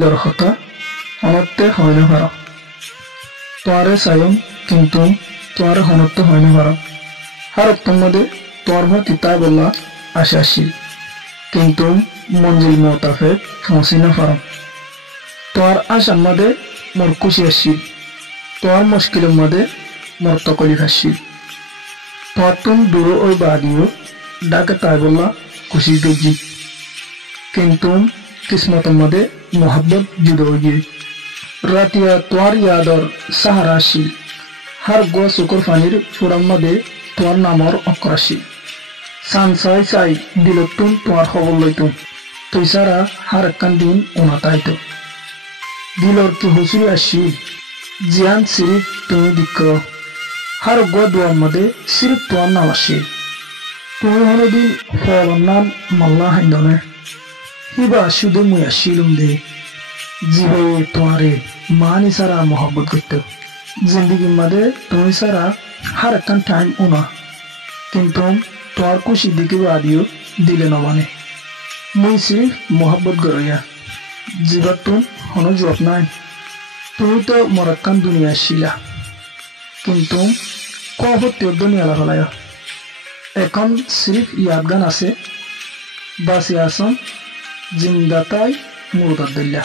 কথা অনর্থে হয় না ভাড়া তোয়ারে সায়ম কিন্তু তোয়ারে হনত্ব হয় না ভাড়া হার তোমাদের তোয়ার ভা তিতা বললা আশাশীল কিন্তু মঞ্জিল মোতাফেক পৌঁছি না ফারাম তোয়ার আশার মাদে মোর খুশি আসিল তোয়ার মুশকিলের মাদে মোর তকলি হাসিল তোয়ার তুম দূর ওই বাদিও ডাকে তাই বললা খুশি গেজি কিন্তু किस्मत मदे मोहब्बत जुदोगी रातिया त्वार यादर सहाराशी हर गो सुकर फानिर फुरम मदे त्वार नामर अक्राशी सानसाई साई दिलतुन त्वार खबर लइतुन तुइसारा हर कान दिन उनाताइतो दिलर की हुसुरी आशी जियान सिर्फ तुम्हें दिक्रो हर गो दुआ मदे सिर्फ त्वार नाम आशी तुम्हें हर दिन फलन नाम मल्ला हिंदने हिबा शुद्ध मुया शीलुम दे जीवे तुम्हारे मानी सारा मोहब्बत करते जिंदगी मदे तुम्हें सारा हर कन टाइम उना किंतु तुम्हार खुशी दिखे बादियो दिले न माने मुई सिर्फ मोहब्बत करो या जीवा तुम हनो जवाब ना तुम तो मरक्कन दुनिया शीला किंतु को होते दुनिया लगाया एकन सिर्फ यादगान आसे बस यासम जिंदाताई मुर्दा दिल्ला।